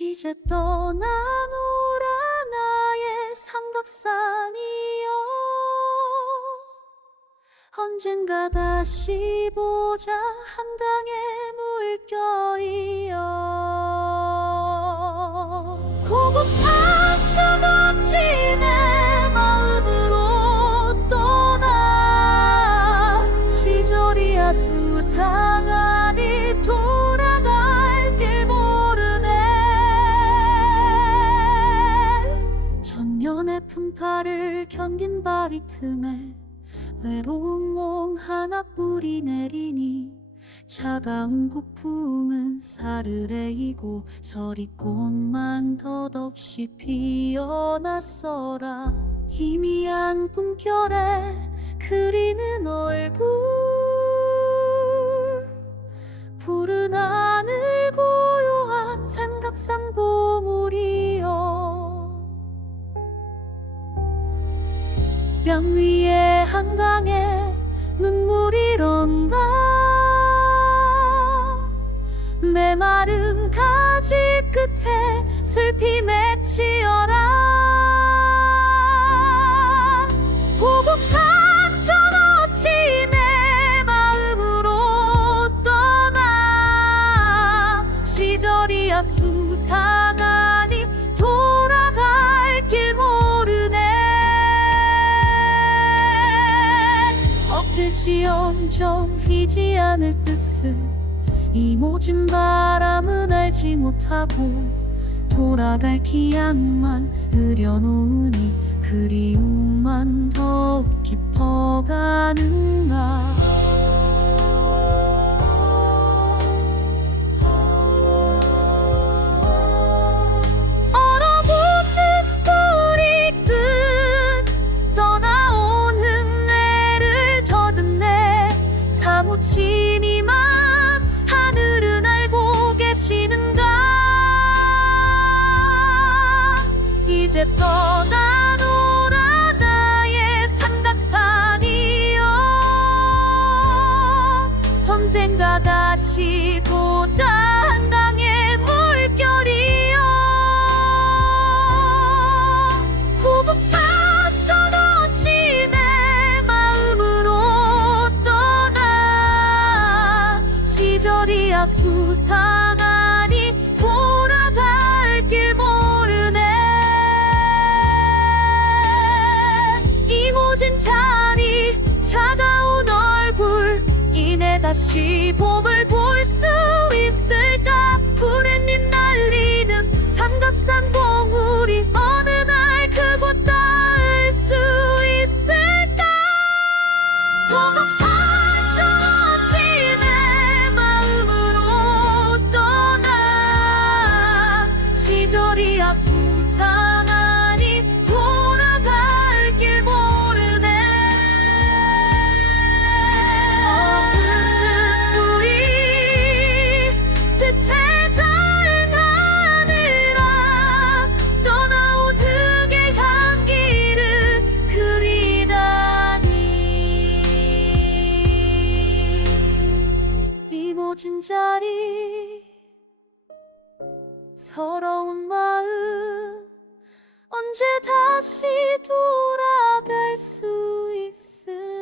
이제 떠나노라 나의 삼각산이여 언젠가 다시 보자 한강의 물결이여 풍파를 견딘 바위 틈에 외로운 몸 하나 뿌리 내리니 차가운 고풍은 사르래이고 서리꽃만 덧없이 피어났어라. 희미한 꿈결에 그리는 얼굴 뺨 위에 한강에 눈물이 런다 메마른 가지 끝에 슬피 맺히어라. 보복 상처 없지 내 마음으로 떠나 시절이야 수상하니 엎일지언정 휘지 않을 뜻은 이 모진 바람은 알지 못하고 돌아갈 기약만 그려놓으니 그리움만 더 깊어가는 이제 떠나노라 나의 삼각산이여. 언젠가 다시 보자 한강의 물결이여. 후국 상처 넣지 내 마음으로 떠나. 시절이야 수상하니 이 모진 자리 차가운 얼굴 이내 다시 봄을 볼 수 있을까? 푸른잎 날리는 삼각산 봉우리 어느 날 그곳 닿을 수 있을까? 상처 없지 내 마음으로 떠나 시절이야 수상 이 모진 자리 서러운 마음 언제 다시 돌아갈 수 있을